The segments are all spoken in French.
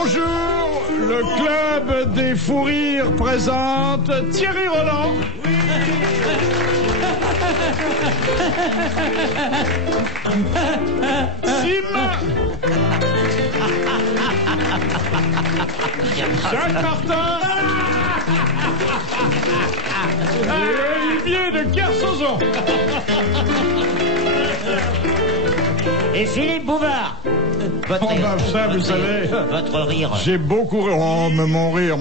Bonjour, le club des fous rires présente Thierry Roland. Sim. Jacques Martin. Et Olivier de Kersauzon. Et Philippe Bouvard. Votre rire. Ça, vous savez, Votre rire. j'ai beaucoup ri. Oh, mais mon rire,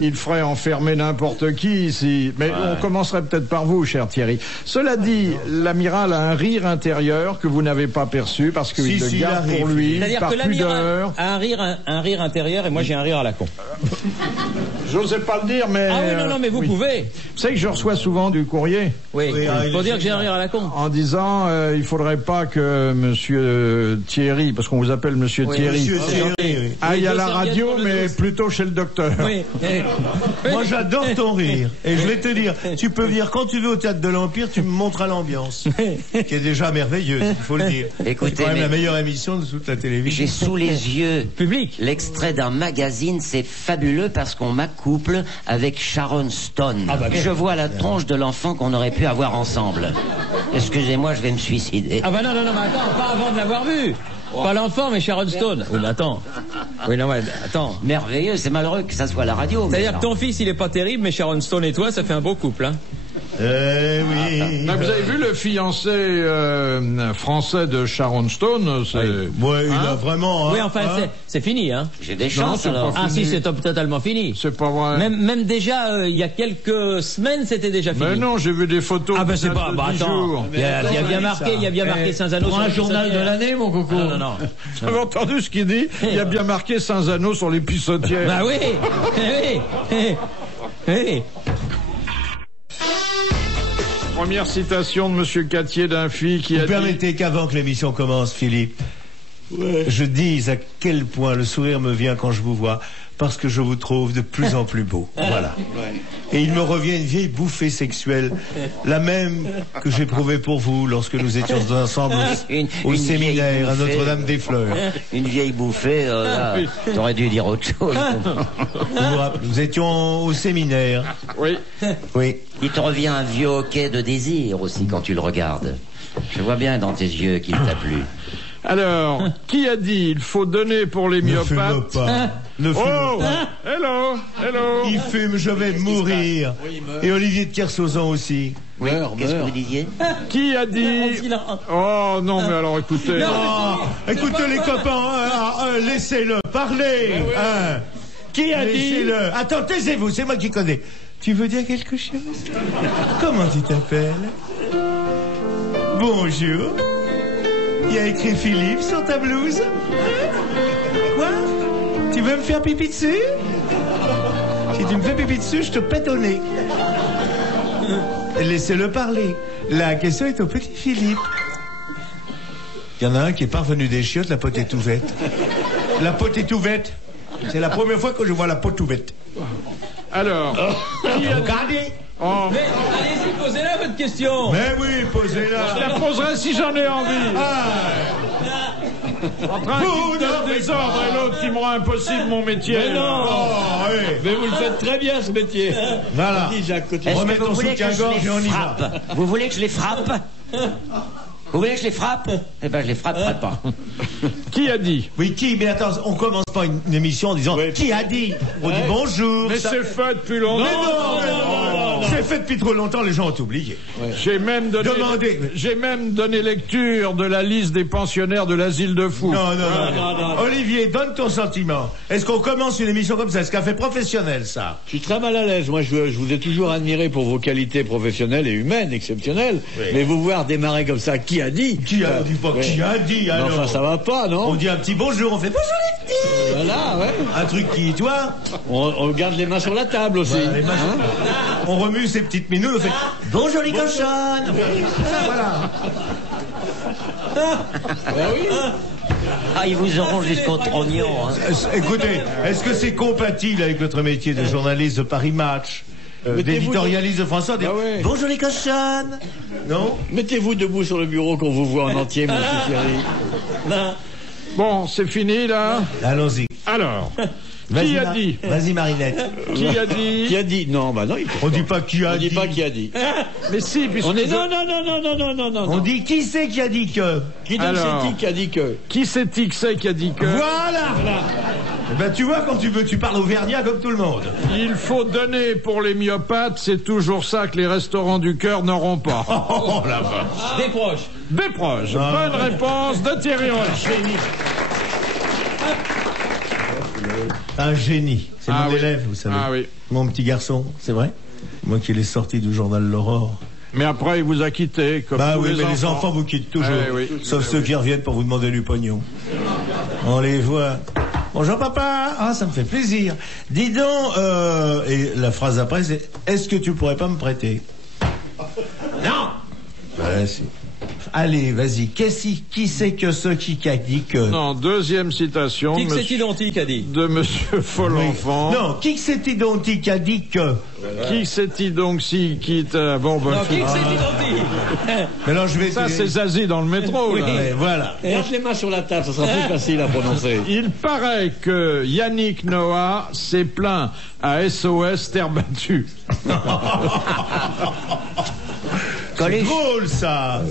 il ferait enfermer n'importe qui ici. Mais on commencerait peut-être par vous, cher Thierry. Cela dit, l'amiral a un rire intérieur que vous n'avez pas perçu parce qu'il le garde pour lui, C'est-à-dire par que l'amiral pudeur. a un rire intérieur et moi j'ai un rire à la con. J'osais pas le dire, mais... Ah oui, non, mais vous pouvez. Vous savez que je reçois souvent du courrier Oui, faut dire que j'ai un rire à la con. en disant il faudrait pas que monsieur Thierry, parce qu'on vous appelle monsieur Thierry, Monsieur Thierry, aille à la Deux radio, serviettes pour le mais dos. plutôt chez le docteur. Oui. Moi j'adore ton rire. Et je vais te dire, tu peux venir quand tu veux au Théâtre de l'Empire, tu me montres à l'ambiance. Qui est déjà merveilleuse, il faut le dire. Écoutez, c'est quand même mais- la meilleure émission de toute la télévision. J'ai sous les yeux Public. l'extrait d'un magazine, c'est fabuleux parce qu'on m'accouple avec Sharon Stone. Ah bah bien. Je vois la tronche de l'enfant qu'on aurait pu avoir ensemble. Excusez-moi, je vais me suicider. Ah bah non, mais attends, pas avant de l'avoir vu. Pas l'enfant, mais Sharon Stone. Oui, mais attends. Oui, non, mais attends. Merveilleux, c'est malheureux que ça soit à la radio. mais C'est-à-dire non. que ton fils, il est pas terrible, mais Sharon Stone et toi, ça fait un beau couple, hein. Oui. Donc, vous avez vu le fiancé français de Sharon Stone, c'est... Ouais, il a vraiment. Oui, enfin, c'est fini, hein. J'ai des Non, chances c'est alors. pas Ah fini. si, c'est totalement fini. C'est pas vrai. Même déjà, il y a quelques semaines, c'était déjà fini. Mais non, j'ai vu des photos. Ah ben qui c'est datent pas. de Bah 10 attends. jours. Il y a bien marqué Saint-Zano. Pour un journal de l'année, mon coco. Non, non. Vous avez entendu ce qu'il dit? Il y a bien marqué Saint-Zano sur les pissotières. Bah oui. Oui. Première citation de Monsieur Cattier d'un fille qui Vous a dit... permettez qu'avant que l'émission commence, Philippe, je dise à quel point le sourire me vient quand je vous vois, parce que je vous trouve de plus en plus beau. Voilà. Et il me revient une vieille bouffée sexuelle, la même que j'éprouvais pour vous lorsque nous étions ensemble au Une séminaire vieille à bouffée. Notre-Dame-des-Fleurs. Une vieille bouffée, là, t'aurais dû dire autre chose. Nous étions au séminaire. Oui. Oui. Il te revient un vieux hoquet de désir aussi quand tu le regardes. Je vois bien dans tes yeux qu'il t'a plu. Alors, qui a dit il faut donner pour les Ne fume myopathes? pas. Ne fume Oh, pas. hello. Il fume, je vais mourir. Et Olivier de Kersauzon aussi. Oui, qu'est-ce que vous disiez? Qui a dit... Oh non, mais alors écoutez... Oh, écoutez les copains, laissez-le parler. Hein. Qui a dit? Laissez-le. Attends, taisez-vous, c'est moi qui connais. Tu veux dire quelque chose? Comment tu t'appelles? Bonjour. Il y a écrit Philippe sur ta blouse. Quoi? Tu veux me faire pipi dessus? Si tu me fais pipi dessus, je te pète au nez. Laissez-le parler. La question est au petit Philippe. Il y en a un qui est parvenu des chiottes, la pote est ouverte. La pote est ouverte. C'est la première fois que je vois la pote ouverte. Alors, qui a dit... Regardez. Oh, Mais allez-y, posez-la votre question. Mais oui, je posez-la. la poserai si j'en ai envie. Entre un qui me donne des ordres et l'autre qui me rend impossible mon métier. Mais non. Oh, oui. Mais vous le faites très bien, ce métier. Voilà. Dis, Jacques, continue. Est-ce Remets que vous ton voulez que je soutien-gorge et on les y va. frappe? Vous voulez que je les frappe? Vous voulez que je les frappe? Eh ben, je les frapperai pas. Qui a dit? Oui, qui? Mais attends, on commence pas une émission en disant qui a dit? On dit bonjour. Mais ça- c'est fait depuis longtemps. Mais non. C'est fait depuis trop longtemps, les gens ont oublié. Demandez. J'ai même donné lecture de la liste des pensionnaires de l'asile de fous. Non. Olivier, donne ton sentiment. Est-ce qu'on commence une émission comme ça? Est-ce qu'un fait professionnel, ça? Je suis très mal à l'aise. Moi, je vous ai toujours admiré pour vos qualités professionnelles et humaines exceptionnelles. Mais vous voir démarrer comme ça, qui a dit? Qui a dit pas? Ouais. Qui a dit, Non, alors? enfin, ça va pas, non? On dit un petit bonjour, on fait bonjour les petits. Voilà, ouais. Un truc qui, toi, On garde les mains sur la table aussi. les machins. On remue ses petites minoules, on fait bonjour les cochonnes. Voilà. Ah, ils vous auront jusqu'au trognon. Hein. Écoutez, est-ce que c'est compatible avec notre métier de journaliste de Paris Match, d'éditorialiste de François? Ah ouais. Bonjour les cochonnes. Non? Mettez-vous debout sur le bureau qu'on vous voit en entier, mon petit Thierry. Bon, c'est fini, là? Allons-y. Alors, Vas-y, qui a dit? Vas-y, Marinette. Qui a dit? Qui a dit? Non, bah non, On dit pas qui a on dit. dit pas qui a dit. Mais si, puisque... On est non. On dit qui c'est qui a dit que. Qui donc Alors. c'est qui a dit que? Qui c'est-il que c'est qui a dit que... Voilà. Eh ben, tu vois, quand tu veux, tu parles auvergnat comme tout le monde. Il faut donner pour les myopathes, c'est toujours ça que les restaurants du cœur n'auront pas. Oh la vache. Des proches. Des proches. Bonne réponse de Thierry Roland. Un génie. C'est Ah mon oui. élève, vous savez. Ah oui. Mon petit garçon, c'est vrai. Moi qui l'ai sorti du journal L'Aurore. Mais après, il vous a quitté, comme Bah tous oui, les mais enfants. les enfants vous quittent toujours. Eh oui. Sauf ceux qui reviennent pour vous demander du pognon. On les voit. Bonjour papa. Ah, ça me fait plaisir. Dis donc, et la phrase après c'est, est-ce que tu pourrais pas me prêter? Non. Ouais, si. Allez, vas-y. Qui c'est que ce qui a dit que? Non, deuxième citation Qui de que c'est monsieur, identique a dit? de monsieur Folenfant. Non, qui c'est identique qui a dit que? Qui c'est-il donc si quitte bon, ben, Non, qui que c'est identique? Mais non, je vais. ça, c'est Zazie dans le métro, là. Ouais, voilà. Lâche les mains sur la table, ça sera plus facile à prononcer. Il paraît que Yannick Noah s'est plaint à SOS Terre battue. C'est Coluche, drôle ça.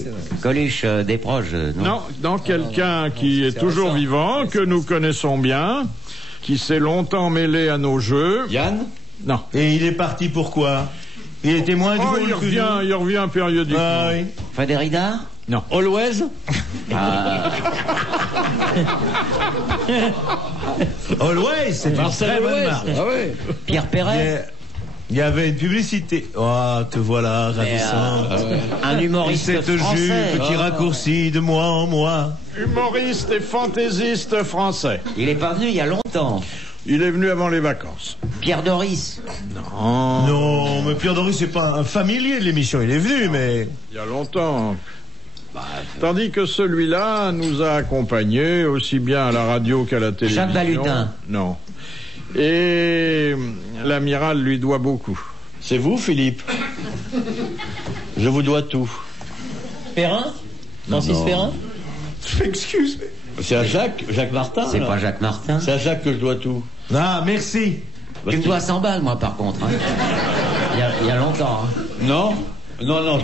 Coluche des proches, non? Non, quelqu'un qui est toujours vivant, que nous connaissons bien, qui s'est longtemps mêlé à nos jeux. Yann? Non. Et il est parti pourquoi? Il était moins Oh, drôle il que nous. revient périodiquement. Ah oui. Frédérida? Non. Always? Always, c'est une Marcel très bonne Always? marque. Ah ouais. Pierre Perret? Il y avait une publicité. Oh, te voilà, ravissant. Un Et humoriste cette français. jupe qui raccourcit de mois en mois. Humoriste et fantaisiste français. Il est pas venu il y a longtemps. Il est venu avant les vacances. Pierre Doris. Non, mais Pierre Doris, c'est pas un familier de l'émission. Il est venu, mais. Il y a longtemps. Tandis que celui-là nous a accompagnés aussi bien à la radio qu'à la télévision. Jacques Balutin. Non. Et l'amiral lui doit beaucoup. C'est vous, Philippe? Je vous dois tout. Perrin? Francis Perrin? Je m'excuse, mais. C'est à Jacques Martin? C'est là. pas Jacques Martin. C'est à Jacques que je dois tout. Ah, merci. Tu me dois 100 balles, moi, par contre. Hein. Il y a longtemps. Hein. Non,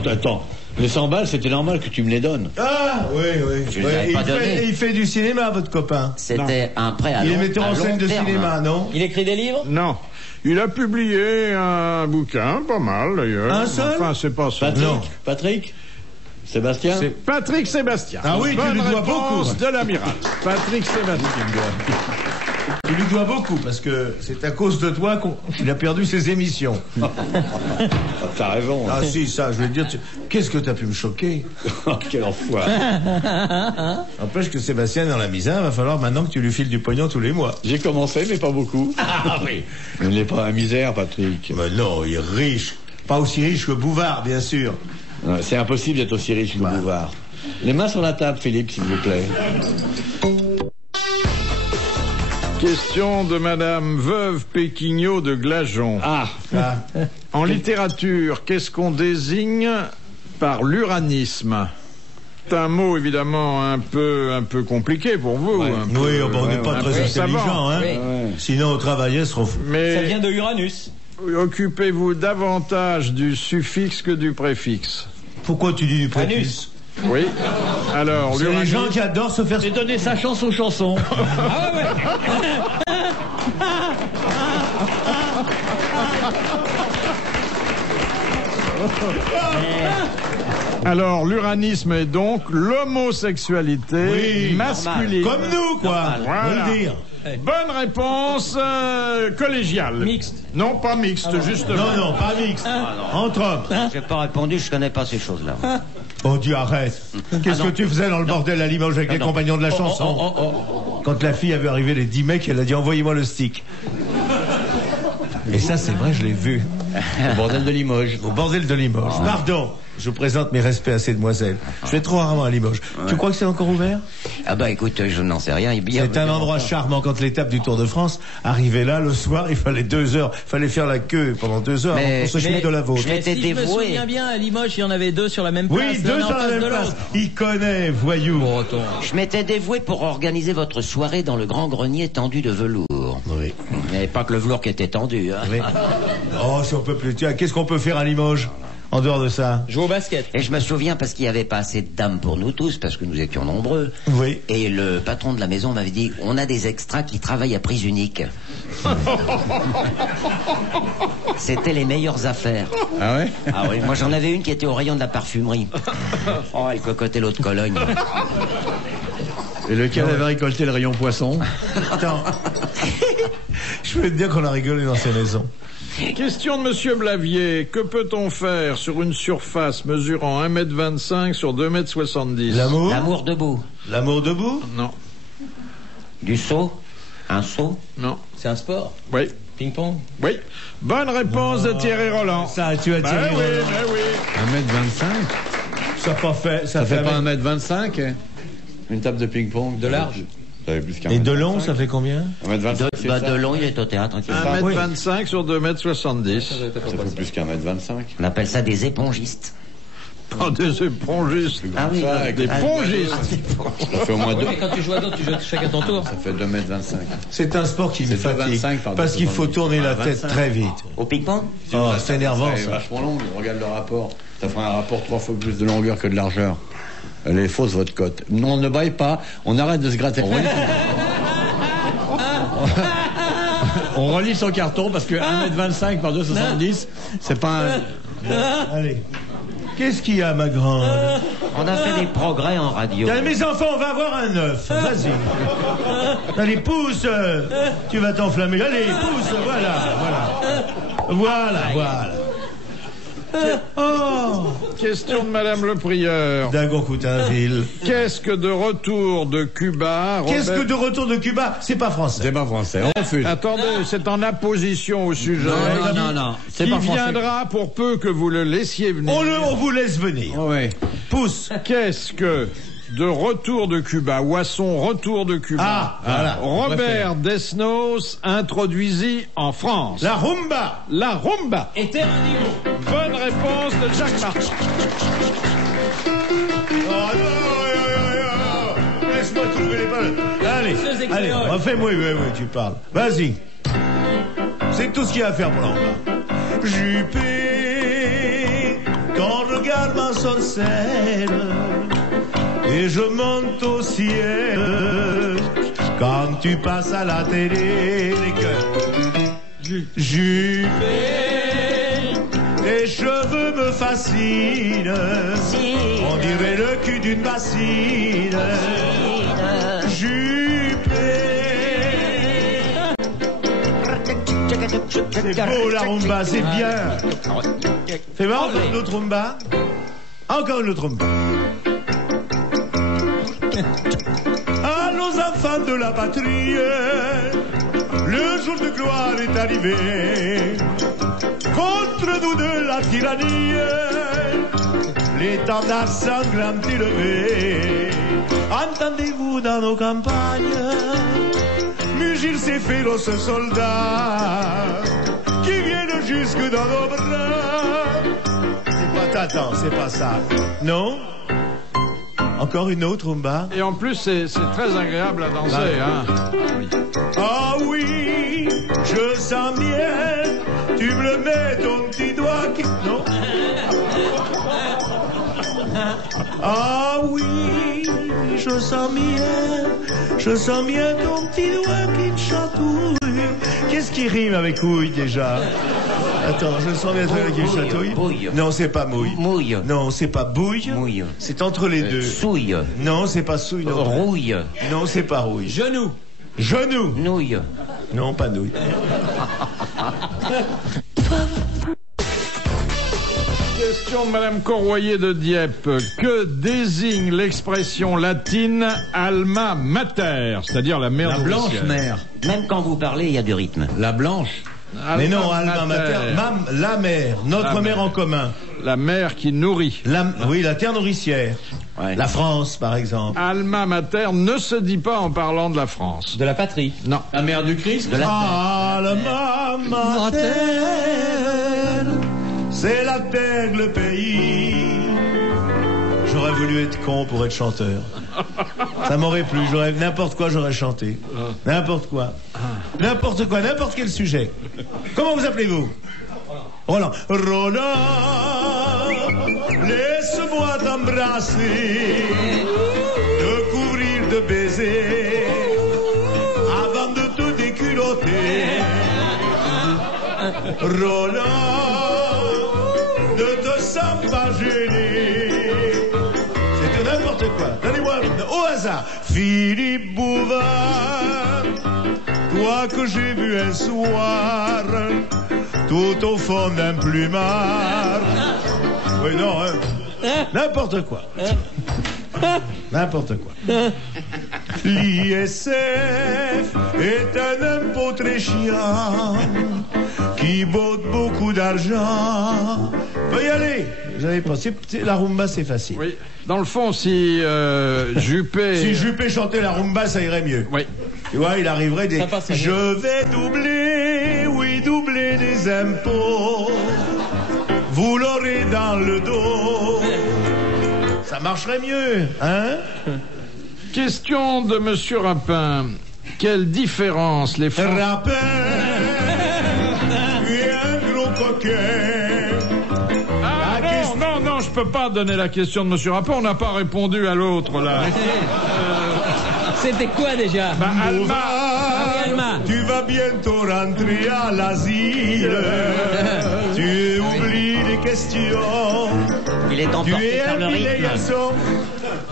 attends. Les 100 balles, c'était normal que tu me les donnes. Ah, oui. Je les avais pas donné. Il fait du cinéma, votre copain. C'était un prêt à Il est long, metteur à en long scène de terme. cinéma, non? Il écrit des livres? Non. Il a publié un bouquin, pas mal d'ailleurs. Un seul? Enfin, c'est pas ça. Patrick? Non. Patrick? Sébastien? C'est Patrick Sébastien. Ah oui, tu Bonne lui dois réponse beaucoup. de l'amiral. Patrick Sébastien. Tu lui dois beaucoup, parce que c'est à cause de toi qu'il a perdu ses émissions. Ah, t'as raison. Ah si, ça, je vais te dire, qu'est-ce que t'as pu me choquer? Quel enfoiré. N'empêche que Sébastien est dans la misère, va falloir maintenant que tu lui files du pognon tous les mois. J'ai commencé, mais pas beaucoup. Ah oui. Il n'est pas à misère, Patrick. Mais non, il est riche. Pas aussi riche que Bouvard, bien sûr. C'est impossible d'être aussi riche que Bouvard. Les mains sur la table, Philippe, s'il vous plaît. Question de Madame Veuve Péquignot de Glageon. Ah, En littérature, qu'est-ce qu'on désigne par l'uranisme? C'est un mot évidemment un peu compliqué pour vous. Ouais. un peu, Oui, on n'est pas un très peu intelligent, savant. hein. Oui. Sinon, au travail, se refait. Mais Ça vient de Uranus. occupez-vous davantage du suffixe que du préfixe. Pourquoi tu dis du préfixe? Oui. Alors, C'est les l'uranisme. gens qui adorent se faire... j'ai donné sa chance aux chansons. Ah ouais. Alors, l'uranisme est donc l'homosexualité Oui, masculine. Comme nous, quoi. Voilà. Faut le dire. Bonne réponse collégiale. Mixte. Non, pas mixte, justement. Non, pas mixte. Entre hommes. J'ai pas répondu, je connais pas ces choses-là. Oh Dieu, arrête. Qu'est-ce que tu faisais dans le bordel à Limoges avec les compagnons de la chanson? Quand la fille avait arrivé les 10 mecs, elle a dit envoyez-moi le stick. Et ça, c'est vrai, je l'ai vu. Au bordel de Limoges. Au bordel de Limoges. Pardon. Je présente mes respects à ces demoiselles. Je vais trop rarement à Limoges. Ouais. Tu crois que c'est encore ouvert? Ah bah écoute, je n'en sais rien. C'est un endroit charmant. Quand l'étape du Tour de France arrivait là, le soir, il fallait 2 heures. Il fallait faire la queue pendant 2 heures avant qu'on s'occupe de la vôtre. Je me souviens bien, à Limoges, il y en avait 2 sur la même place. Oui, 2 sur la même place. Il connaît, voyou. Je m'étais dévoué pour organiser votre soirée dans le grand grenier tendu de velours. Oui. Mais pas que le velours qui était tendu. Hein. Oui. Oh, si on peut plus. Tiens, qu'est-ce qu'on peut faire à Limoges en dehors de ça? Jouer au basket. Et je me souviens parce qu'il n'y avait pas assez de dames pour nous tous, parce que nous étions nombreux. Oui. Et le patron de la maison m'avait dit, on a des extras qui travaillent à prise unique. C'était les meilleures affaires. Ah ouais? Ah oui, moi j'en avais une qui était au rayon de la parfumerie. Oh, elle cocotait l'eau de Cologne. Et lequel avait récolté le rayon poisson? Attends. Je voulais te dire qu'on a rigolé dans ces maisons. Question de Monsieur Blavier. Que peut-on faire sur une surface mesurant 1,25 m sur 2,70 m? L'amour? L'amour debout. L'amour debout? Non. Du saut? Un saut? Non. C'est un sport? Oui. Ping-pong? Oui. Bonne réponse de Thierry Roland. Ça, tu as Thierry oui, Roland. mais oui. 1,25 m? Ça pas fait. Ça fait pas 1,25 m? Une table de ping-pong? De large? Et de long, ça fait combien? 1,25 m. De long, il est au théâtre. 1,25 m sur 2,70 m. Ça fait plus qu'1,25 m. On appelle ça des épongistes. Pas des épongistes. Ah oui, Des pongistes. Ça fait au moins 2. Mais quand tu joues à d'autres, tu joues chacun ton tour. Ça fait 2,25 m. C'est un sport qui me C'est fatigue 2,25 par parce qu'il faut 2,70. tourner la tête 25. très vite. Au ping-pong? Oh, c'est énervant C'est ça. vachement long. Regarde le rapport. Ça fera un rapport 3 fois plus de longueur que de largeur. Elle est fausse, votre cote. Non, on ne baille pas. On arrête de se gratter. On relit son carton parce que 1,25 m par 2,70, c'est pas un... Allez. Qu'est-ce qu'il y a, ma grande? On a fait des progrès en radio. Allez, mes enfants, on va avoir un œuf. Vas-y. Allez, pousse. Tu vas t'enflammer. Allez, pousse. Voilà. Oh. Question de Madame le Prieur. Dagon-Coutainville. Qu'est-ce que de retour de Cuba? Qu'est-ce que de retour de Cuba? C'est pas français. C'est pas français. On refuse. Attendez, c'est en apposition au sujet. Non. C'est Qui pas français. viendra pour peu que vous le laissiez venir. On vous laisse venir. Oh, ouais. Pousse. Qu'est-ce que de retour de Cuba, Oisson, retour de Cuba, Ah, voilà. Robert Desnos introduisit en France? La rumba. La rumba. Et terre indigo. Bonne réponse de Jacques Martin. Oh non. Laisse-moi trouver les balles. Allez, refais-moi, oui, tu parles. Vas-y. C'est tout ce qu'il y a à faire pour la rumba. Juppé, quand je regarde ma sorcelle, et je monte au ciel, quand tu passes à la télé, les cœurs. Juppé, tes cheveux me fascinent, on dirait le cul d'une bassine. Juppé, c'est beau la rumba, c'est bien. Fais voir encore une autre rumba. Encore une autre rumba. À nos enfants de la patrie, le jour de gloire est arrivé. Contre nous de la tyrannie, l'étendard sanglant élevé. Entendez-vous dans nos campagnes mugir ces féroces soldats qui viennent jusque dans nos bras? C'est pas Tatan, c'est pas ça. Non? Encore une autre rumba? Et en plus, c'est très agréable à danser, hein. Ah oui, je sens bien, tu me le mets ton petit doigt qui... Non? Ah oui, je sens bien ton petit doigt qui me chatouille. Qu'est-ce qui rime avec couille déjà? Attends, je sens bien ton doigt qui me chatouille. Bouille. Non, c'est pas mouille. Mouille. Non, c'est pas bouille. Mouille. C'est entre les deux. Souille. Non, c'est pas souille. Non. Rouille. Non, c'est pas rouille. Genou. Genou. Nouille. Non, pas nouille. Question de Madame Corroyer de Dieppe. Que désigne l'expression latine alma mater, c'est-à-dire la mère La blanche nourricière? mère. Même quand vous parlez, il y a du rythme. La blanche. Mais non, alma mater, la mère, notre mère en commun. La mère qui nourrit. Oui, la terre nourricière. Ouais. La France, par exemple. Alma mater ne se dit pas en parlant de la France. De la patrie. Non. La mère du Christ. De la terre. Alma mater, c'est la terre, le pays. J'aurais voulu être con pour être chanteur. Ça m'aurait plu. N'importe quoi, j'aurais chanté. N'importe quoi. N'importe quoi, n'importe quel sujet. Comment vous appelez-vous? Roland. Roland, laisse-moi t'embrasser, te couvrir de baisers, avant de te déculotter. Roland, ne te sens pas gêné. C'était n'importe quoi. Donnez-moi au hasard. Philippe Bouvard, toi que j'ai vu un soir, tout au fond d'un plumard. Oui, non, hein. N'importe quoi. N'importe quoi. L'ISF est un impôt très chiant qui botte beaucoup d'argent. Peut y aller. Vous avez pensé, la rumba c'est facile. Oui. Dans le fond, si Juppé... Si Juppé chantait la rumba, ça irait mieux. Oui. Tu vois, il arriverait des... passerait mieux. Je vais doubler, oui, doubler les impôts. Vous l'aurez dans le dos. Ça marcherait mieux, hein? Question de Monsieur Rapin. Quelle différence les Français... Rapin, tu es un gros coquin. Non, je peux pas donner la question de Monsieur Rapin. On n'a pas répondu à l'autre, là. C'était quoi déjà? Alma... Alma. Tu vas bientôt rentrer à l'asile. Tu oublies les questions. Il est Tu emporté es par un le filet rythme. garçon.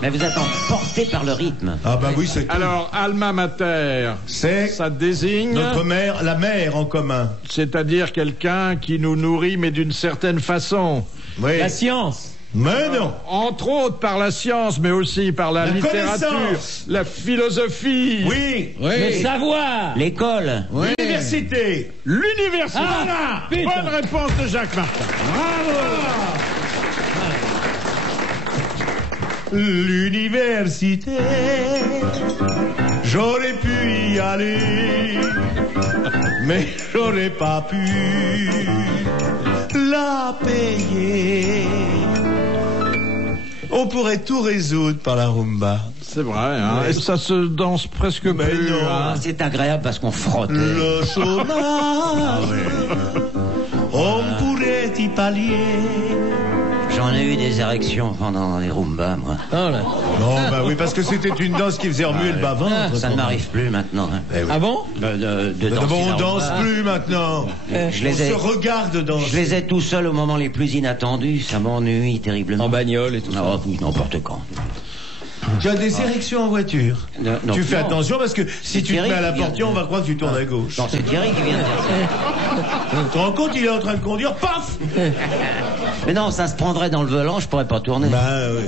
Mais vous êtes emporté par le rythme. Ah bah oui, c'est Alors, alma mater, c'est ça désigne... notre mère, la mère en commun. C'est-à-dire quelqu'un qui nous nourrit, mais d'une certaine façon. Oui. La science. Mais non. Entre autres par la science, mais aussi par la littérature, connaissance. la philosophie, Oui. Le savoir. L'école. L'université. l'université. Ah, putain. Bonne réponse de Jacques Martin. L'université. J'aurais pu y aller, mais j'aurais pas pu la payer. On pourrait tout résoudre par la rumba. C'est vrai, hein. Et ça se danse presque Mais plus. non. Hein. C'est agréable parce qu'on frotte. Le chômage, on pourrait y pallier. J'en ai eu des érections pendant les rumbas, moi. Oh là. Non, bah oui, parce que c'était une danse qui faisait remuer le bas-ventre. Ça ne m'arrive plus maintenant. Hein. Ah bon? De danser D'abord, la on danse rumba. plus maintenant. Je les On ai- se regarde danser. Je les ai tout seuls au moment les plus inattendus. Ça m'ennuie terriblement. En bagnole et tout ça. Oh, oui, n'importe quand. Tu as des érections en voiture. Non, Tu fais non. attention parce que si tu te Thierry mets à la qui vient portière, de- on va croire que tu tournes à gauche. Non, c'est Thierry qui vient de dire ça. Tu te rends compte, il est en train de conduire, paf. Mais non, ça se prendrait dans le volant, je pourrais pas tourner. Bah oui.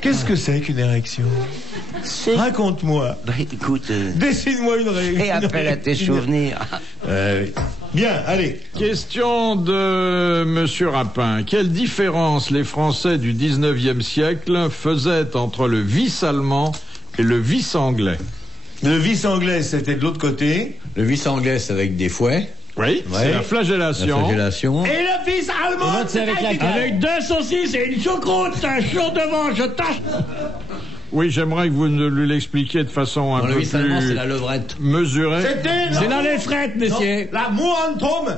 Qu'est-ce que c'est qu'une érection? Raconte-moi. Bah, écoute, Dessine-moi une réaction. et appelle à tes souvenirs. Oui. Bien, allez. Question de Monsieur Rapin. Quelle différence les Français du 19e siècle faisaient entre le vice allemand et le vice anglais? Le vice anglais, c'était de l'autre côté. Le vice anglais, c'est avec des fouets. Oui, c'est la flagellation. Flagellation. Et le vice allemand, l'autre, c'est avec la canne. Avec 2 saucisses et une choucroute, un jour devant, je tâche. Oui, j'aimerais que vous lui l'expliquiez de façon un Le peu vice allemand, c'est plus la levrette. mesurée. C'était C'est dans les frettes, messieurs. l'amour entre hommes.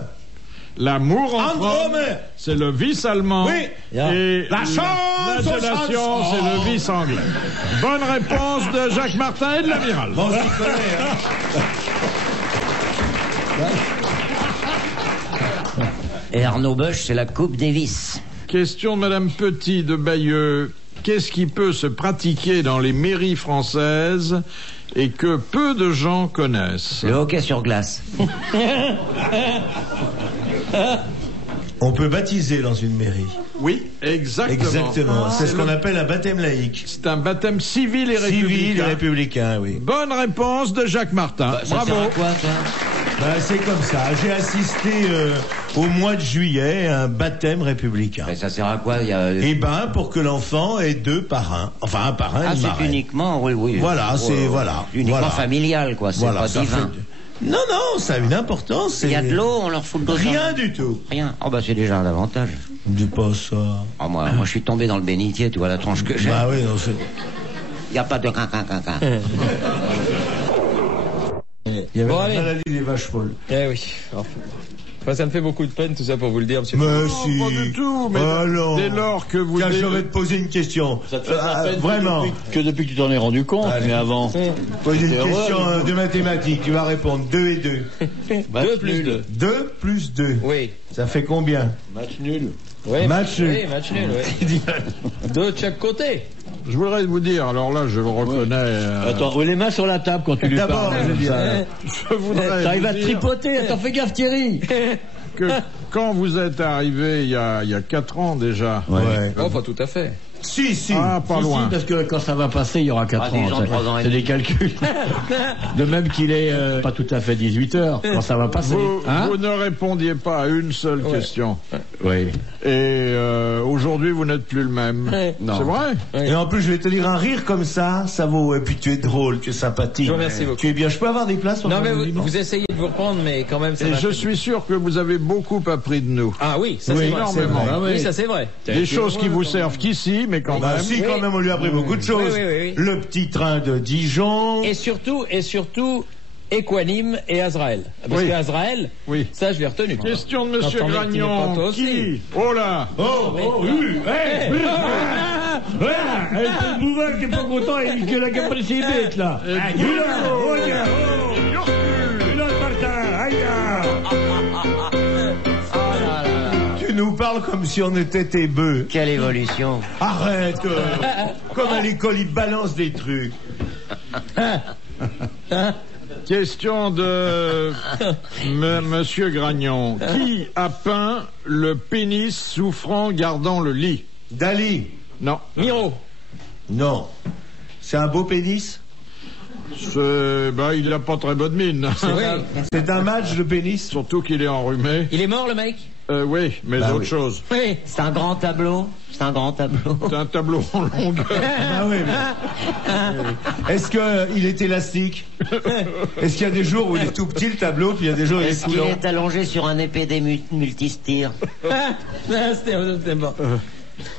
L'amour entre Entre hommes, hommes. c'est le vice allemand. Oui. Et La chance, flagellation, chance. c'est le vice anglais. Bonne réponse de Jacques Martin et de l'amiral. Bon, je t'y connais, hein. Et Arnaud Bosch, c'est la Coupe Davis. Question de Madame Petit de Bayeux. Qu'est-ce qui peut se pratiquer dans les mairies françaises et que peu de gens connaissent? Le hockey sur glace. On peut baptiser dans une mairie. Oui, exactement. Exactement. C'est ce qu'on appelle un baptême laïque. C'est un baptême civil et républicain. Civil et républicain, oui. Bonne réponse de Jacques Martin. Ça Bravo. sert à quoi, ça? Ben, c'est comme ça. J'ai assisté au mois de juillet à un baptême républicain. Mais ça sert à quoi? Eh ben, pour que l'enfant ait 2 parrains. Enfin, un parrain et une c'est marraine. uniquement, oui. Voilà, c'est, voilà. Uniquement voilà. familial, quoi. C'est Voilà, pas ça divin. fait- Non, ça a une importance. Il y a de l'eau, on leur fout de l'eau. Rien du tout. Rien. Oh, bah, c'est déjà un avantage. Dis pas ça. Oh, moi, je suis tombé dans le bénitier, tu vois la tronche que j'ai. Bah oui, non, c'est... Il n'y a pas de quin. Il y avait Bon, la allez. maladie des vaches folles. Eh oui. Enfin, ça me fait beaucoup de peine, tout ça, pour vous le dire, monsieur. Mais si. Pas du tout, mais Alors. dès lors que vous... Tiens, je vais te poser une question. Ça te fait la peine vraiment. depuis que tu t'en es rendu compte, Allez. mais avant. Poser une T'es heureux, question de mathématiques. Tu vas répondre 2 et 2. Match 2 plus nul. 2. 2 plus 2. Oui. Ça fait combien? Match nul. Oui, Match nul. Oui, match nul, oui. 2 de chaque côté. Je voudrais vous dire, alors là, je le reconnais... Attends, les mains sur la table quand tu lui D'abord, parles. je veux dire, je voudrais T'arrives vous à te dire tripoter, attends, fais gaffe Thierry. que quand vous êtes arrivé il y a 4 ans déjà... ouais. Oh, pas tout à fait. Si. Ah, pas loin. parce que quand ça va passer, il y aura 4 ans. disons 3 ans et C'est demi. des calculs. De même qu'il est pas tout à fait 18 heures quand ça va passer. Vous ne répondiez pas à une seule question. Oui. Et aujourd'hui, vous n'êtes plus le même. Non. C'est vrai? Et en plus, je vais te dire, un rire comme ça vaut. Et puis tu es drôle, tu es sympathique. Je vous remercie beaucoup. Tu es bien. Je peux avoir des places Non, mais libre vous essayez de vous reprendre, mais quand même, ça Et m'a je fait- suis sûr que vous avez beaucoup appris de nous. Ah oui, ça Oui, c'est vrai. énormément. C'est vrai. Ah oui. Oui, ça c'est vrai. Des choses qui vous servent qu'ici, mais quand Bah même. si, quand même, on lui a appris beaucoup de choses. Oui. Le petit train de Dijon. Et surtout, Équanime et Azraël. Parce Oui. que Azraël, Oui. ça je l'ai retenu. Question de Monsieur Attendez, tu n'es pas Gragnon. toi aussi. Qui? Oh là! Le bouvard qui est pas content, il que la capricité bête là. Tu nous parles comme si on était tes bœufs. Quelle évolution. Arrête. Comme à l'école, ils balancent des trucs. Question de Monsieur Gragnon. Qui a peint le pénis souffrant gardant le lit? Dali. Non. Miro. Non. C'est un beau pénis? Il n'a pas très bonne mine. Oui. C'est un match de pénis? Surtout qu'il est enrhumé. Il est mort le mec? Oui, mais Bah autre oui. chose. Oui. C'est un grand tableau. C'est un grand tableau. C'est un tableau en longueur. Ah oui, mais... Est-ce qu'il est élastique? Est-ce qu'il y a des jours où il est tout petit le tableau, puis il y a des jours où il est Est-ce tout qu'il long? est allongé sur un épée des multistires? C'était bon.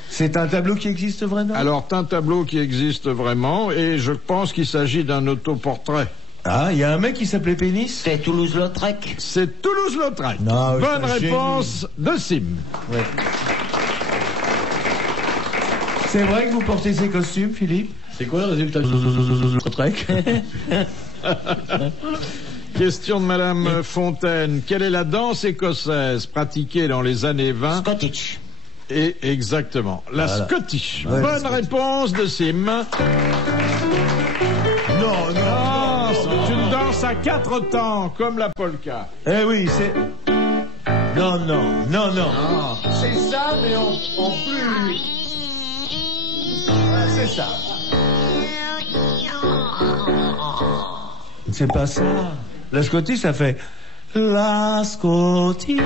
C'est un tableau qui existe vraiment? Alors, c'est un tableau qui existe vraiment, et je pense qu'il s'agit d'un autoportrait. Ah, il y a un mec qui s'appelait Pénis? C'est Toulouse-Lautrec. C'est Toulouse-Lautrec. Non, oui, Bonne c'est un réponse de Sim. Ouais. C'est vrai que vous portez ces costumes, Philippe? C'est quoi le résultat Trek? Question de Madame Fontaine. Quelle est la danse écossaise pratiquée dans les années 20? Scottish. Et exactement, la Voilà. Scottish. Ouais, la Bonne Scottish. réponse de Sim. Non, Ah, c'est une danse à 4 temps, comme la polka. Eh oui, c'est... Non. C'est ça, mais en plus... Ah, c'est ça. C'est pas ça. La Scottish, ça fait... La Scottish,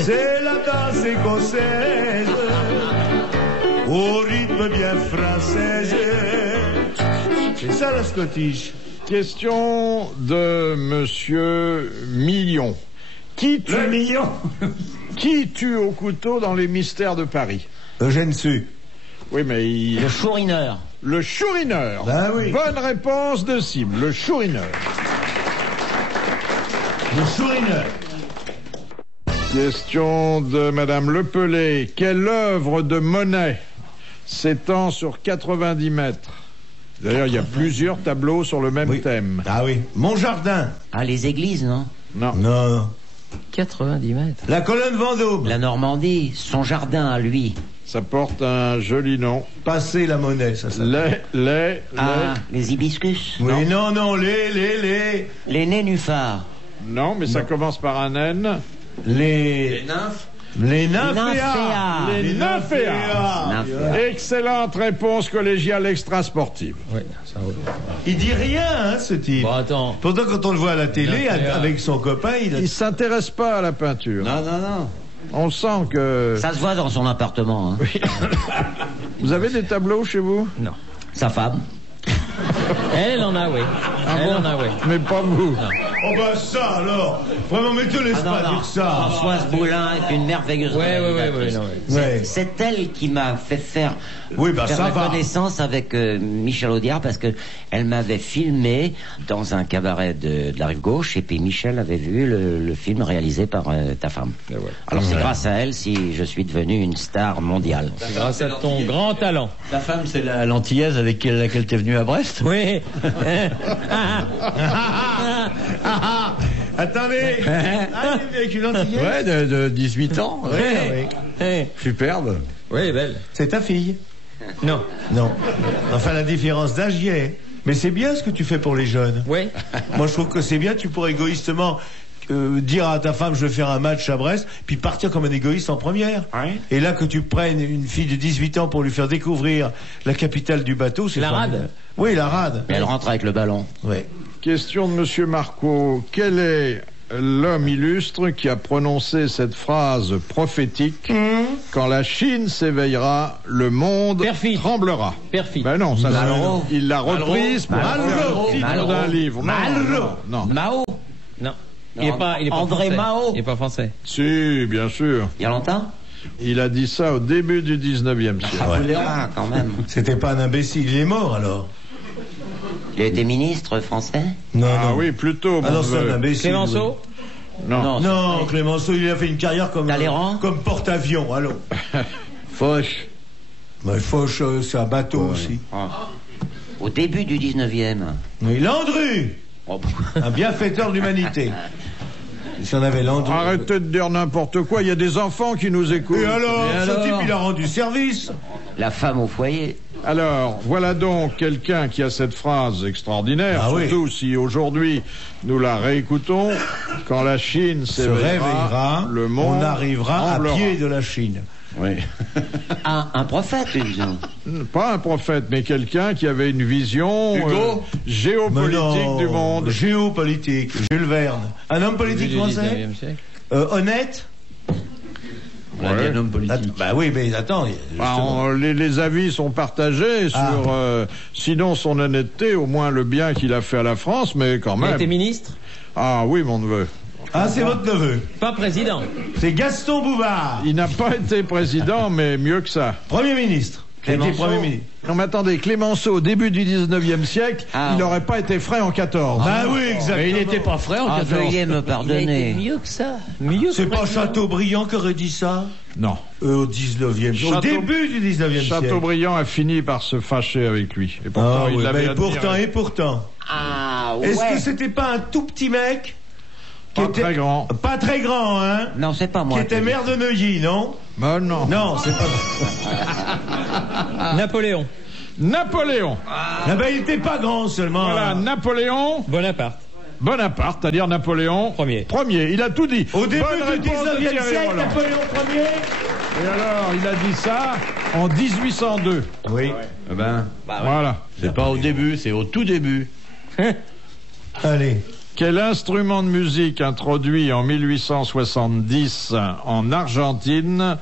c'est la danse écossaise, au rythme bien française. C'est ça la Scottish. Question de Monsieur Million. Qui tue au couteau dans les mystères de Paris? Eugène Sue. Oui, mais Le chourineur. le chourineur. Ben oui. Bonne réponse de Sim, le chourineur. Le chourineur. Question de Madame Lepelé. Quelle œuvre de Monet s'étend sur 90 mètres? D'ailleurs, il y a plusieurs tableaux sur le même Oui. thème. Ah oui. Mon jardin. Ah, les églises, non? Non. Non. 90 mètres. La colonne Vendôme. La Normandie, son jardin à lui. Ça porte un joli nom. Passer la monnaie, ça s'appelle. Ah, les hibiscus? Oui, non, les... Les nénuphars. Non, mais ça commence par un N. Les... nymphes? Les nymphéas. Les nymphéas. Excellente réponse collégiale extrasportive. Oui, ça oui. Il dit rien, hein, ce type. Bon, attends. Pourtant, quand on le voit à la télé, avec son copain, Il s'intéresse pas à la peinture. Non. On sent que... Ça se voit dans son appartement. Hein. Vous avez des tableaux chez vous? Non. Sa femme. Elle en a, oui. Elle en a, oui. Mais pas vous. Oh bah ça alors. Vraiment, mais te laisse pas dire ça. Françoise Boulin est une merveilleuse réalisatrice. C'est elle qui m'a fait faire, ça la va. connaissance avec Michel Audiard parce que elle m'avait filmé dans un cabaret de la Rive Gauche et puis Michel avait vu le film réalisé par ta femme. Alors c'est grâce à elle si je suis devenu une star mondiale. C'est grâce à ton grand talent. Ta femme, c'est la l'antillaise avec laquelle t'es venu à Brest? Oui. Attendez. Avec une antillaise. Ouais, de 18 ans. Superbe. Oui, belle. C'est ta fille? Non. Non. Enfin, la différence d'âge y est. Mais c'est bien ce que tu fais pour les jeunes. Oui. Moi, je trouve que c'est bien. Tu pourrais égoïstement dire à ta femme, je vais faire un match à Brest, puis partir comme un égoïste en première. Ouais. Et là, que tu prennes une fille de 18 ans pour lui faire découvrir la capitale du bateau, c'est La formidable. rade. Oui, la rade. Elle rentre avec le ballon. Oui. Question de Monsieur Marco. Quel est l'homme illustre qui a prononcé cette phrase prophétique? Quand la Chine s'éveillera, le monde Perfide. tremblera. Perfide. Ben non, ça Malraux. il l'a reprise pour faire Malraux. le titre Malraux. d'un livre. Non. Mao. Non. Il est pas André français. Mao. Il est pas français. Si, bien sûr. Il y a longtemps? Il a dit ça au début du 19e siècle. Ah, quand même. C'était pas un imbécile. Il est mort, alors? Il a été ministre français? Non, Ah non. oui, plutôt. Ah non, mon c'est un neveu. imbécile. Clémenceau? Non. Non, Clémenceau, il a fait une carrière comme Talleyrand porte-avions, allons. Foch. Mais Foch, c'est un bateau aussi. Au début du 19e. Oui, Landru, un bienfaiteur de l'humanité. Si on avait Landru. Arrêtez de dire n'importe quoi, il y a des enfants qui nous écoutent. Et alors, ce type, il a rendu service. La femme au foyer. Alors, voilà donc quelqu'un qui a cette phrase extraordinaire, Ah oui. surtout si aujourd'hui nous la réécoutons. Quand la Chine Se s'éveillera, réveillera, le monde on arrivera à tremblera. pied de la Chine. Oui. Un prophète, disons. Pas un prophète, mais quelqu'un qui avait une vision Hugo Mais géopolitique non, du monde. Géopolitique, Jules Verne. Un homme politique Du français 19e siècle. honnête. On a dit un homme politique. Bah oui, mais attends. Bah, justement. les avis sont partagés sur, sinon son honnêteté, au moins le bien qu'il a fait à la France, mais quand Il a même. été ministre? Ah oui, mon neveu. Ah, c'est votre neveu. Pas président. C'est Gaston Bouvard, Il n'a pas été président, mais mieux que ça. Premier ministre. Il a été Clémenceau. Premier ministre. Non, mais attendez, Clémenceau, au début du 19e siècle, Ah, il ouais. n'aurait pas été frais en 14. Bah oui, exactement. Mais il n'était pas frais en Ah, 14. veuillez me Il a été pardonner. mieux que ça. Mieux C'est que pas président. Chateaubriand qui aurait dit ça Non. au 19e siècle. Au début du 19e siècle. Chateaubriand a fini par se fâcher avec lui. Et Ah pourtant, il oui, l'avait mais admiré. pourtant et pourtant. Ah, ouais. Est-ce que c'était pas un tout petit mec Pas très grand. Pas très grand, hein? Non, c'est pas moi. Qui était maire de Neuilly, non? Ben non. Non, c'est pas. Napoléon. Napoléon. Ah ben, il était pas grand seulement. Voilà, Napoléon Bonaparte. Bonaparte, c'est-à-dire Napoléon. Premier. Il a tout dit. Au début Bonne du réponse de 19e Thierry siècle, Roland. Napoléon Ier. Et alors, il a dit ça en 1802. Oui. Eh ben, Voilà. c'est pas au début, c'est au tout début. Allez. Quel instrument de musique introduit en 1870 en Argentine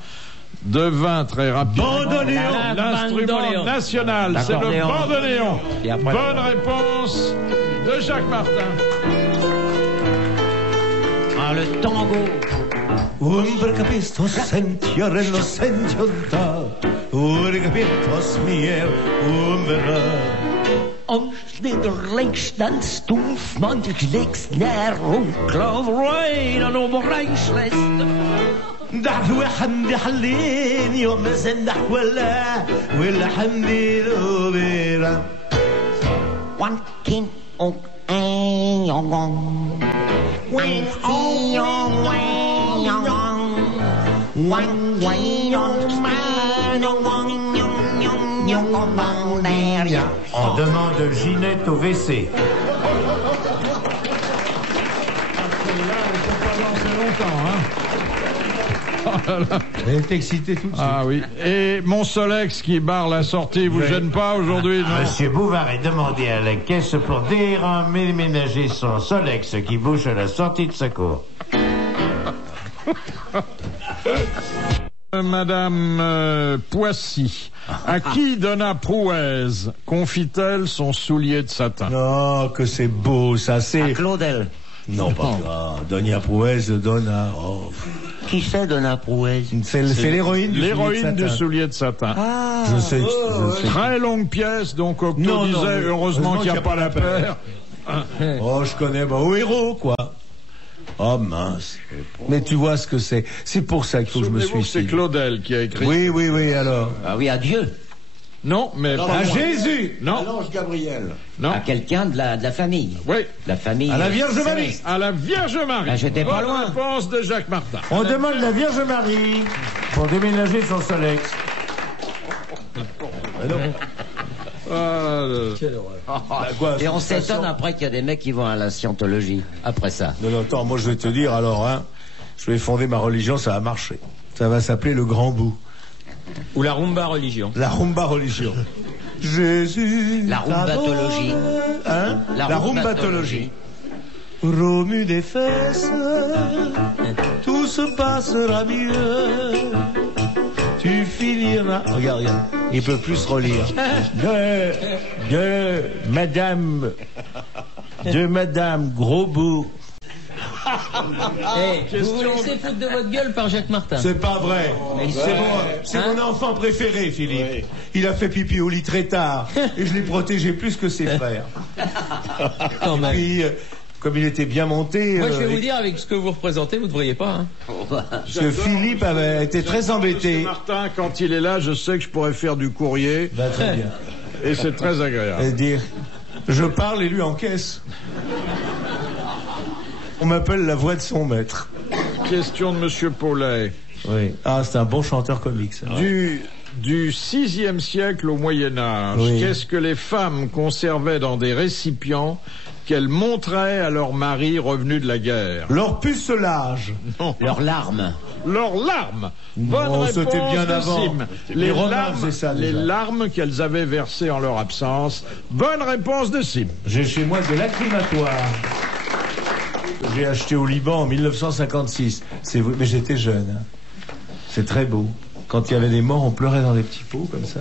devint très rapidement Bandoneon. l'instrument Bandoneon. national? C'est le L'accordéon. bandoneon. Et après- Bonne réponse de Jacques Martin. Ah, le tango. Capistos sentiorello sentiorta. Capistos mier vera. Links dan stoef, man links naar Roekloof, rijden op Rijnslest. دعك وحمد حلين يوم زندح ولا حمدي لوبيرا. One king ook een jongen. Wing een jongen. One jongen. On demande Ginette au WC. Là, il faut pas danser longtemps, hein. Elle est excitée tout de suite. Ah oui. Et mon Solex qui barre la sortie, vous gêne pas aujourd'hui, non? Monsieur Bouvard est demandé à la caisse pour déménager son Solex qui bouche à la sortie de secours. Madame Poissy, à qui donna Prouez confie-t-elle son soulier de satin? Non, que c'est beau, ça, c'est... À Claudel. Non, pas ça. Donia Prouez donne à... Oh. Qui c'est Donna Prouez? C'est l'héroïne du soulier de satin. Ah, Je sais. Très longue pièce, donc Octo disait heureusement qu'il n'y a pas la paire. Oh, je connais, bah, au héros, quoi. Oh, mince. Mais tu vois ce que c'est. C'est pour ça qu'il faut que je me Souvenez-vous que suicide. c'est Claudel qui a écrit. Oui, alors. Ah oui, à Dieu. Non, mais pas À loin. Jésus. Non, L'ange Gabriel. non. À quelqu'un de la famille. Oui, La famille. À la Vierge Marie. céleste. à la Vierge Marie. Là, j'étais pas Bonne loin. réponse de Jacques Martin. On demande la Vierge Marie pour déménager son Solex. Quoi, Et on de toute s'étonne façon- après qu'il y a des mecs qui vont à la scientologie. Après ça. Non, attends, moi je vais te dire, alors, hein, je vais fonder ma religion, ça va marcher. Ça va s'appeler le Grand Bout. Ou la rumba religion. La rumba religion. Jésus. La rumbatologie. Hein? La rumbatologie. Remue des fesses, tout se passera mieux. Tu finiras. Regarde, il peut plus se relire. De Madame Gros Bout. Vous vous laissez foutre de votre gueule par Jacques Martin. C'est pas vrai. C'est mon enfant préféré, Philippe. Il a fait pipi au lit très tard et je l'ai protégé plus que ses frères. Quand même. Puis, comme il était bien monté, Moi, je vais vous dire, avec ce que vous représentez, vous ne devriez pas. Hein. parce que Philippe avait été très embêté. Monsieur Martin, quand il est là, je sais que je pourrais faire du courrier Bah, très bien. et c'est très agréable. Et dire, je parle et lui encaisse. On m'appelle la voix de son maître. Question de Monsieur Paulet. Oui. Ah, c'est un bon chanteur comique, ça. Du 6e siècle au Moyen Âge, Oui. qu'est-ce que les femmes conservaient dans des récipients qu'elles montraient à leur mari revenu de la guerre? Leur pucelage. Non. Leurs larmes. Leurs larmes. Bonne Non, réponse c'était bien de avant. Sim. Les Romains faisaient ça, les déjà. larmes qu'elles avaient versées en leur absence. Bonne réponse de Sim. J'ai chez moi de l'acclimatoire. J'ai acheté au Liban en 1956. Mais j'étais jeune. Hein. C'est très beau. Quand il y avait des morts, on pleurait dans des petits pots comme ça.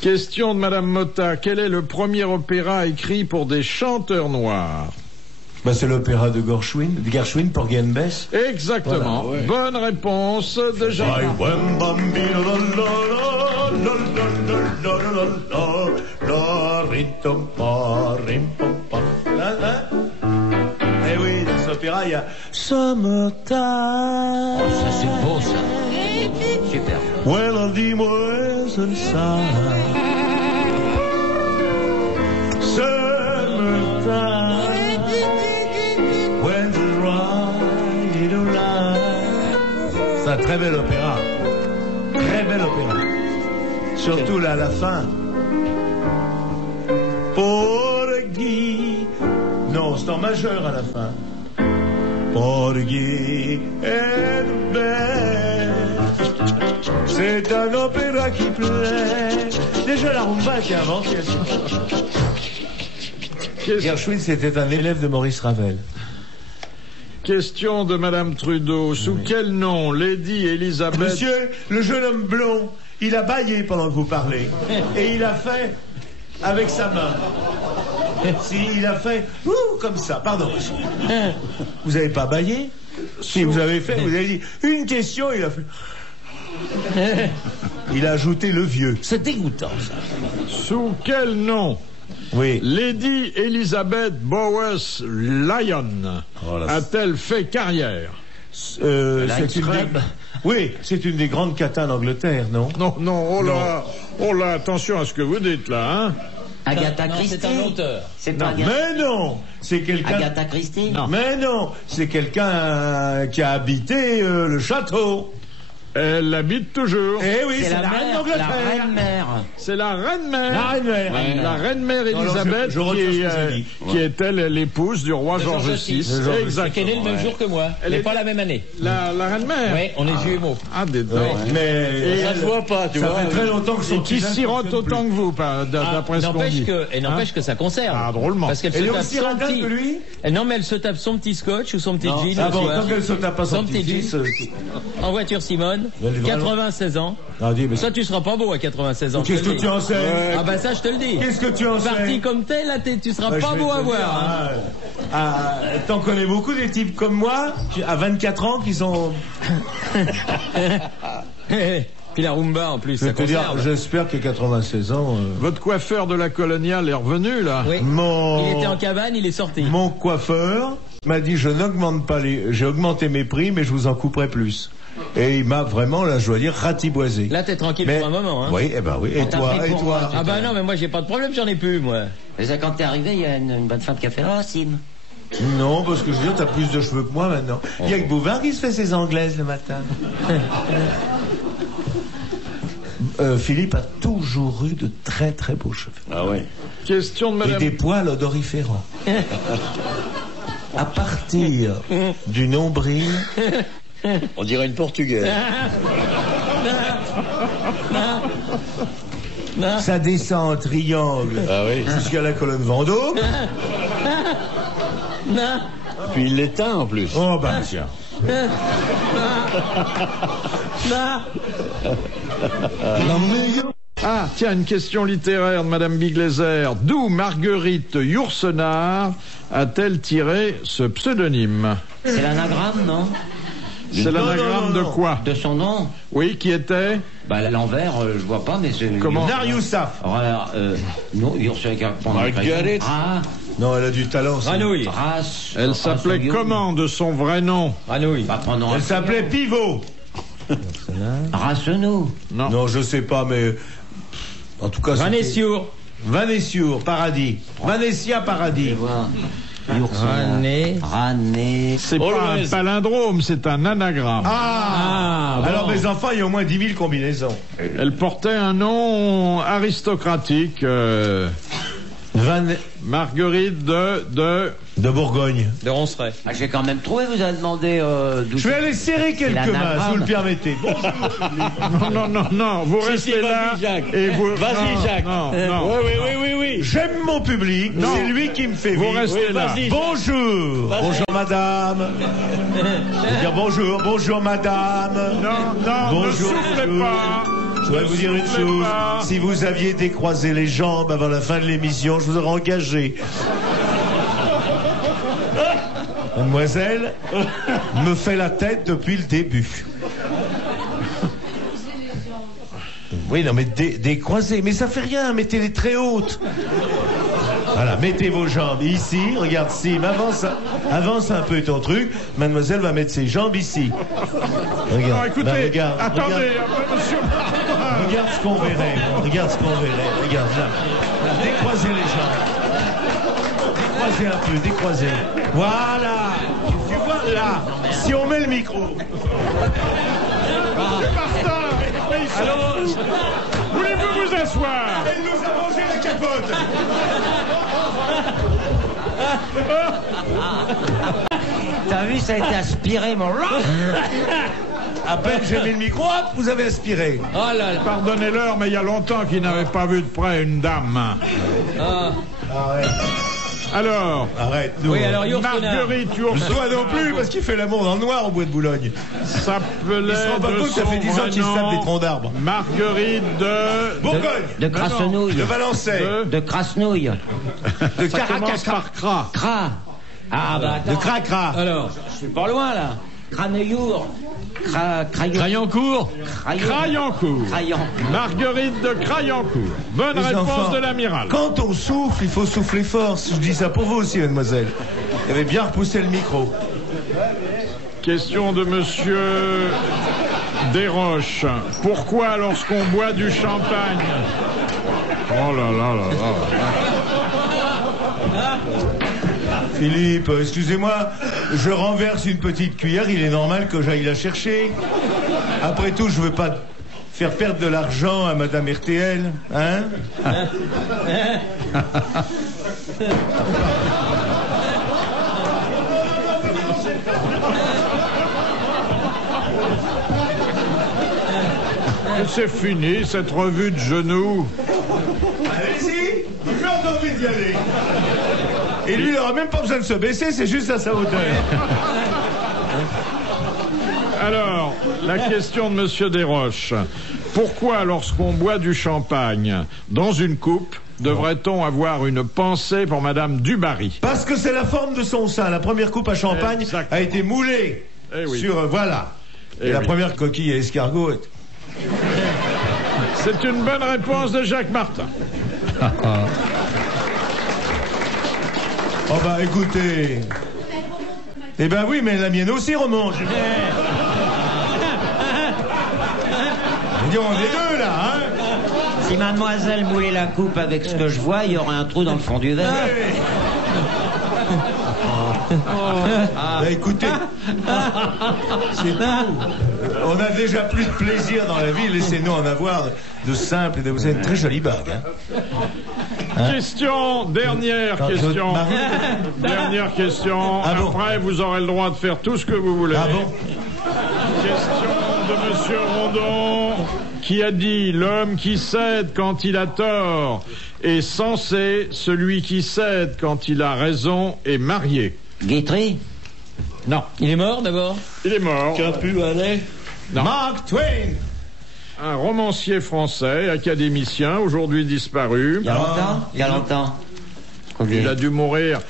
Question de Madame Motta. Quel est le premier opéra écrit pour des chanteurs noirs? Bah, c'est l'opéra de Gershwin pour Bess. Exactement. Voilà, ouais. Bonne réponse de Jacques. Eh oui, dans cet opéra, il y a Summertime. Oh, ça, c'est beau, ça. Super. Well, dis-moi ça. Summertime. When the ride alive. C'est un très bel opéra. Très bel opéra. Surtout là, à la fin. Porgy. Non, c'est en majeur à la fin. Porgy and Bess. C'est un opéra qui plaît. Déjà, la rumba était inventée. Gershwin, c'était un élève de Maurice Ravel. Question de Madame Trudeau. Sous quel nom Lady Elizabeth... Monsieur, le jeune homme blond, il a bâillé pendant que vous parlez. Et il a fait avec sa main. Si, il a fait comme ça. Pardon, monsieur. Vous avez pas bâillé? Si, vous avez fait, vous avez dit une question, il a fait. Il a ajouté le vieux. C'est dégoûtant, ça. Sous quel nom Oui. Lady Elizabeth Bowes Lyon a-t-elle fait carrière? C'est une des... Oui, c'est une des grandes catas d'Angleterre, non? Non, oh là, attention à ce que vous dites là, hein? Agatha Non, Christie. c'est un auteur. C'est pas Agatha. Mais non, c'est quelqu'un. Agatha Christie. Mais non, c'est quelqu'un qui a habité le château. Elle habite toujours. Eh oui, C'est c'est la reine la d'Angleterre. reine-mère. C'est la reine-mère. La reine-mère. La reine-mère Elisabeth, je retire ce que j'ai dit. qui était l'épouse du roi George VI. Qui est né le même jour que moi, mais pas la même année. La reine-mère. Oui, on est jumeaux. Ah, des dents. Mais Ça se voit pas, tu ça vois. fait très longtemps que Et son qui cousin sirote fonctionne autant plus. que vous, d'après ce qu'on dit. N'empêche que ça conserve. Ah, drôlement. Parce qu'elle Elle se est tape aussi son radin petit. que lui. Non, mais elle se tape son petit scotch ou son petit jean. Ah le bon, soir. tant qu'elle se tape pas son Son petit petit fils. En voiture, Simone. Elle est vraiment- 96 ans. Ah, dis, mais Ça, tu seras pas beau à 96 ans. qu'est-ce je te que le tu dis. en sais? Ah bah ça, je te le dis. Qu'est-ce que tu en sais? Parti comme t'es, là, tu seras Bah, pas je vais beau te à le dire, voir. Hein. T'en connais beaucoup des types comme moi, à 24 ans, qui sont... Puis la rumba, en plus, Je vais ça te dire, conserve. j'espère qu'à 96 ans... Votre coiffeur de la coloniale est revenu, là. Oui. Mon... Il était en cabane, il est sorti. Mon coiffeur m'a dit, je n'augmente pas les... J'ai augmenté mes prix, mais je vous en couperai plus. Et il m'a vraiment, là, je dois dire, ratiboisé. Là, t'es tranquille Mais- pour un moment. Hein. Oui, eh ben oui. Et On t'a toi, pris et pour toi moi. Ah bah non, mais moi, j'ai pas de problème, j'en ai plus, moi. Mais ça, quand t'es arrivé, il y a une bonne femme qui a fait « Oh, Sim !» Non, parce que je veux dire, t'as plus de cheveux que moi maintenant. Il y a que Bouvard qui se fait ses anglaises le matin. Philippe a toujours eu de très très beaux cheveux. Ah ouais. Question de Et madame. des poils odoriférants. À partir du nombril, On dirait une portugaise. ça descend en triangle Ah oui. jusqu'à la colonne Vendôme. Puis il l'éteint en plus. Oh bah tiens. Ah, tiens, une question littéraire de madame Biglézer. D'où Marguerite Yourcenar a-t-elle tiré ce pseudonyme? C'est l'anagramme, non? C'est l'anagramme de non. quoi? De son nom? Oui, qui était? Bah, l'envers, je vois pas, mais c'est... Comment? Narioussaf. Alors, non, Marguerite. Non, elle a du talent. ça. Ranouille. Elle s'appelait comment de son vrai nom? Ranouille. Pas prenons Elle s'appelait Pivot. Rassenou. Non, je sais pas, mais en tout cas. Vanessiour. Vanessiour, Paradis. Vanessia Paradis. Rané. C'est pas un Always. palindrome, c'est un anagramme. Ah, bon. Alors mes enfants, il y a au moins 10 000 combinaisons. Elle portait un nom aristocratique. Marguerite de Bourgogne. De Ronceret. Ah, j'ai quand même trouvé, vous avez demandé d'où... Je vais aller serrer quelques mains, l'anagramme. si vous le permettez. Bon, Non, vous restez vas-y, là. Jacques. Et vous... Vas-y, non, Jacques. Non. Oui. j'aime mon public, Non. c'est lui qui me fait Vous vivre. restez Oui, là. vas-y. Bonjour. Bonjour madame. Je veux dire bonjour madame. Non, Bonjour, ne soufflez bonjour. pas. Je voudrais vous dire une soufflez chose. pas. Si vous aviez décroisé les jambes avant la fin de l'émission, je vous aurais engagé. Mademoiselle me fait la tête depuis le début. Oui, non, mais décroisez. Mais ça fait rien, mettez-les très hautes. Voilà, mettez vos jambes ici. Regarde, Sim, avance un peu ton truc. Mademoiselle va mettre ses jambes ici. Regarde, Non, écoutez, bah, regarde, attendez, regarde. monsieur. Regarde ce qu'on verrait. Regarde ce qu'on verrait. Regarde là. Là, décroisez les jambes. Décroisez un peu, décroisez. Voilà. Tu vois là. Si on met le micro. Alors, voulez-vous vous asseoir? Elle nous a mangé la capote. T'as vu, ça a été aspiré, mon... À peine j'ai mis le micro, hop, vous avez aspiré. Oh là là. Pardonnez-leur, mais il y a longtemps qu'ils n'avaient pas vu de près une dame. Arrête. Alors, Arrête. Nous, Oui, alors Yourcenar. Marguerite Toi non plus, parce qu'il fait l'amour dans le noir au bois de Boulogne. s'appelait Il se rend pas de compte que ça son fait 10 ans vrai qu'il se tape nom des troncs d'arbres. Marguerite de... Bourgogne. De Crassenouille. De Valençay. De Crassenouille. De Ça commence Caracas. par Cra. Cra. Ah bah De attends. Cracra. Alors, Je suis pas loin, là. Craneuillour. Crayancourt. Crayancourt. Marguerite de Crayancourt. Bonne Les réponse enfants, de l'amiral. Quand on souffle, il faut souffler fort. Je dis ça pour vous aussi, mademoiselle. Vous avez bien repoussé le micro. Question de monsieur Desroches. Pourquoi lorsqu'on boit du champagne... Oh là là là là. Philippe, excusez-moi, je renverse une petite cuillère, il est normal que j'aille la chercher. Après tout, je veux pas faire perdre de l'argent à Madame RTL, hein? C'est fini, cette revue de genoux. Allez-y, j'ai envie d'y aller. Et lui, il n'aura même pas besoin de se baisser, c'est juste à sa hauteur. Alors, la question de Monsieur Desroches. Pourquoi, lorsqu'on boit du champagne dans une coupe, devrait-on avoir une pensée pour Madame Dubarry? Parce que c'est la forme de son sein. La première coupe à champagne Exactement. a été moulée sur... voilà. Et la première coquille à escargot... C'est une bonne réponse de Jacques Martin. Oh bah écoutez... Eh ben oui, mais la mienne aussi remonte. On est deux là, hein? Si mademoiselle moulait la coupe avec ce que je vois, il y aurait un trou dans le fond du verre. Bah écoutez, c'est tout. On a déjà plus de plaisir dans la vie, laissez-nous en avoir de simple. Et vous avez une très jolie bague. Hein? Question, dernière question. Dernière question. Ah bon? Après, vous aurez le droit de faire tout ce que vous voulez. Ah bon? Question de Monsieur Rondon, qui a dit: l'homme qui cède quand il a tort est censé, celui qui cède quand il a raison est marié. Guitry? Non. Il est mort d'abord? Il est mort. Capuanet. Non. Mark Twain. Un romancier français, académicien, aujourd'hui disparu. Il y a longtemps? Il y a longtemps. Il a dû mourir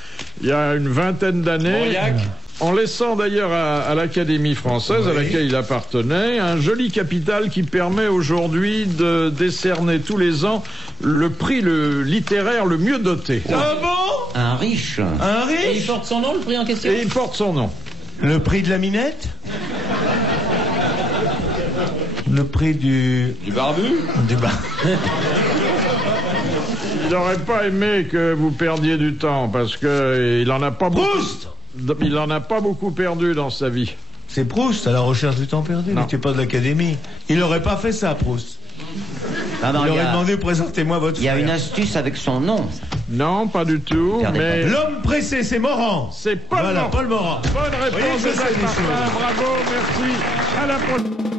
il y a une vingtaine d'années. Mauriac. En laissant d'ailleurs à l'Académie française, à laquelle il appartenait, un joli capital qui permet aujourd'hui de décerner tous les ans le prix littéraire le mieux doté. Ah bon? Un riche. Un Et il riche? porte son nom, le prix en question? Et il porte son nom. Le prix de la minette? Le prix du barbu. Il n'aurait pas aimé que vous perdiez du temps parce que il en a pas beaucoup. Proust! Il en a pas beaucoup perdu dans sa vie. C'est Proust, à la recherche du temps perdu. Il Non. n'était pas de l'Académie. Il n'aurait pas fait ça, Proust. Ah non, Il il y aurait a- demandé, présentez-moi votre il y a frère. une astuce avec son nom. Non, pas du tout. Perdez Mais L'homme pressé, c'est Morand. c'est Paul Voilà, Morand. Paul Morand. Bonne Voyez réponse que de je sais Jacques des Martin. choses. Bravo, merci. À la prochaine.